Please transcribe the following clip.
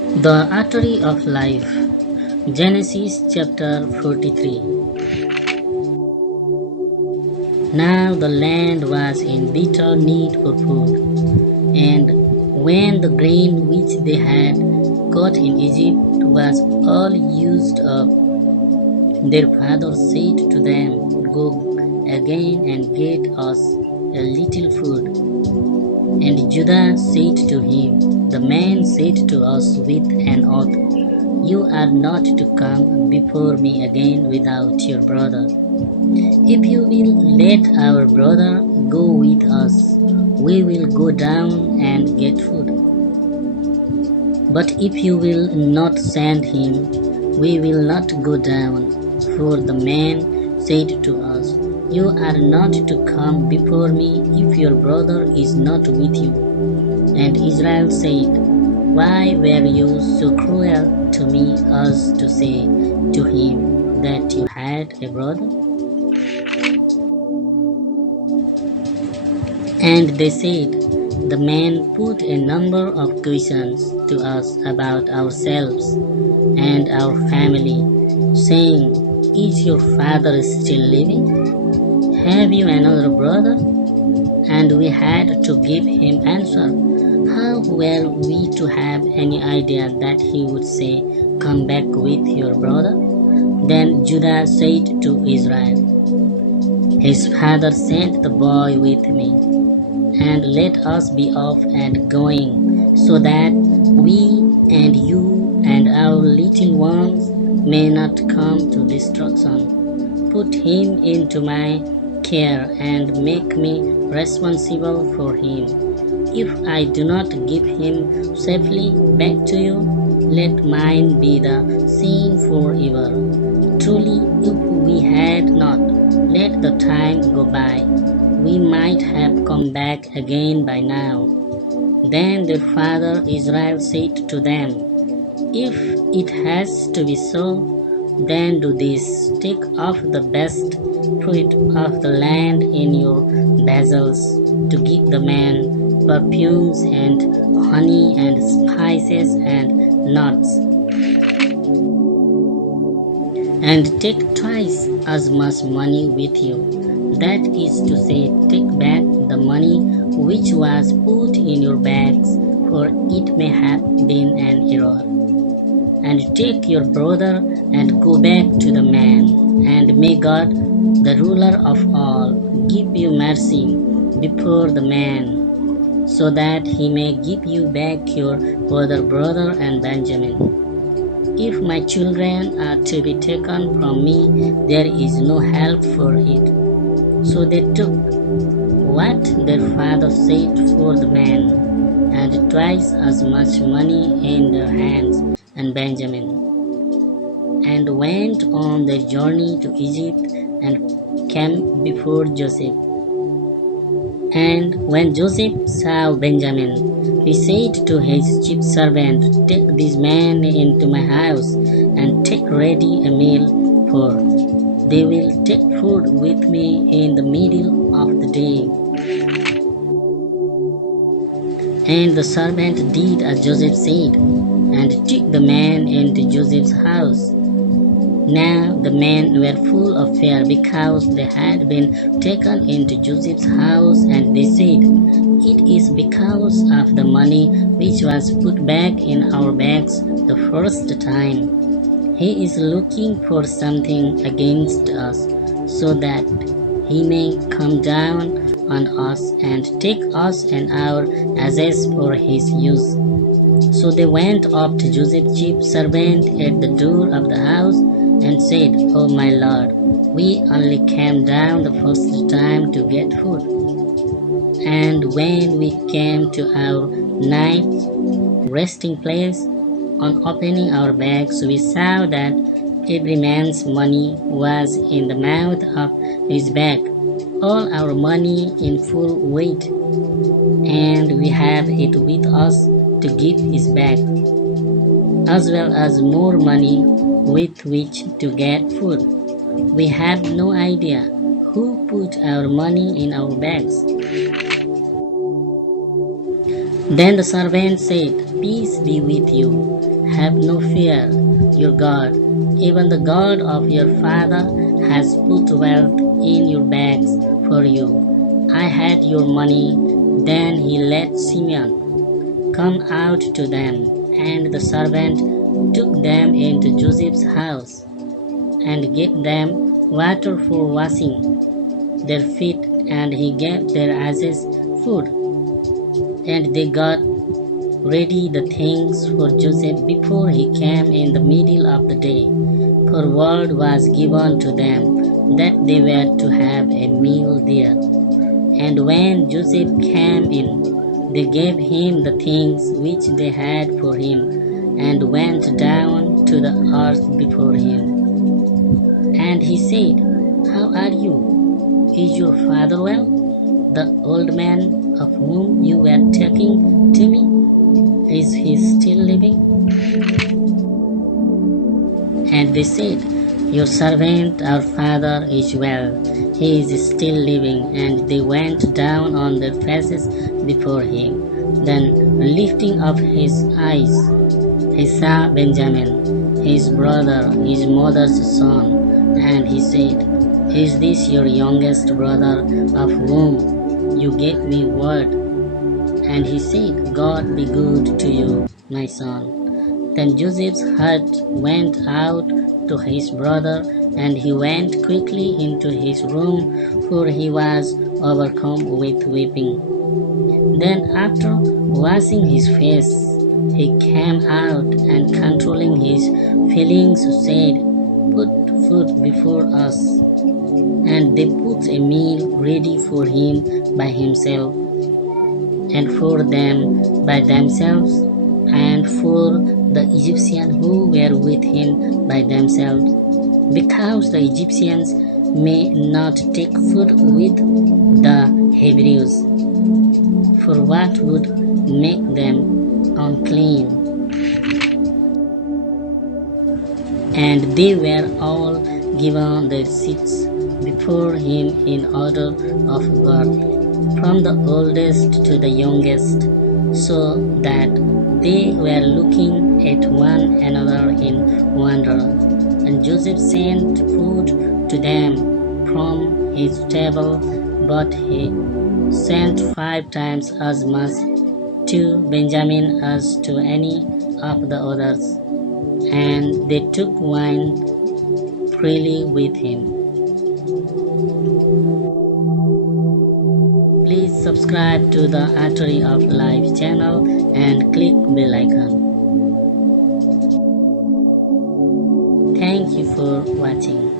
The artery of life. Genesis chapter 43. Now the land was in bitter need for food, and when the grain which they had got in Egypt was all used up, their father said to them, Go again and get us a little food. And Judah said to him, The man said to us with an oath, You are not to come before me again without your brother. If you will let our brother go with us, we will go down and get food. But if you will not send him, we will not go down. For the man said to us, You are not to come before me if your brother is not with you. And Israel said, Why were you so cruel to me as to say to him that you had a brother? And they said, The man put a number of questions to us about ourselves and our family, saying, Is your father still living? Have you another brother? And we had to give him answer. How were we to have any idea that he would say, Come back with your brother? Then Judah said to Israel, His father sent the boy with me, and let us be off and going, so that we and you and our little ones may not come to destruction. Put him into my care and make me responsible for him. If I do not give him safely back to you, let mine be the sin forever. Truly, if we had not let the time go by, we might have come back again by now. Then their father Israel said to them, If it has to be so, then do this, take off the best fruit of the land in your vessels, to give the man perfumes and honey and spices and nuts. And take twice as much money with you, that is to say, take back the money which was put in your bags, for it may have been an error. And take your brother and go back to the man, and may God, the ruler of all, give you mercy before the man, so that he may give you back your other brother and Benjamin. If my children are to be taken from me, there is no help for it. So they took what their father said for the man, and twice as much money in their hands and Benjamin, and went on their journey to Egypt and came before Joseph. And when Joseph saw Benjamin, he said to his chief servant, Take this man into my house, and take ready a meal, for they will take food with me in the middle of the day. And the servant did as Joseph said, and took the man into Joseph's house. Now the men were full of fear, because they had been taken into Joseph's house, and they said, It is because of the money which was put back in our bags the first time. He is looking for something against us, so that he may come down on us and take us and our assets for his use. So they went up to Joseph's chief servant at the door of the house, and said, Oh my lord, we only came down the first time to get food. And when we came to our night resting place, on opening our bags, we saw that every man's money was in the mouth of his bag, all our money in full weight, and we have it with us to give his back, as well as more money with which to get food. We have no idea who put our money in our bags. Then the servant said, Peace be with you. Have no fear, your God, even the God of your father, has put wealth in your bags for you. I had your money. Then he let Simeon come out to them, and the servant took them into Joseph's house and gave them water for washing their feet, and he gave their asses food. And they got ready the things for Joseph before he came in the middle of the day, for word was given to them that they were to have a meal there. And when Joseph came in, they gave him the things which they had for him, and went down to the earth before him. And he said, How are you? Is your father well? The old man of whom you were talking to me, is he still living? And they said, Your servant, our father, is well. He is still living. And they went down on their faces before him. Then, lifting up his eyes, he saw Benjamin, his brother, his mother's son. And he said, Is this your youngest brother, of whom you gave me word? And he said, God be good to you, my son. Then Joseph's heart went out to his brother, and he went quickly into his room, for he was overcome with weeping. Then after washing his face, he came out, and controlling his feelings said, Put food before us. And they put a meal ready for him by himself, and for them by themselves, and for the Egyptians who were with him by themselves, because the Egyptians may not take food with the Hebrews, for what would make them unclean. And they were all given their seats before him in order of birth, from the oldest to the youngest, so that they were looking at one another in wonder. And Joseph sent food to them from his table, but he sent 5 times as much to Benjamin as to any of the others. And they took wine freely with him. Please subscribe to the Artery of Life channel and click bell icon. Thank you for watching.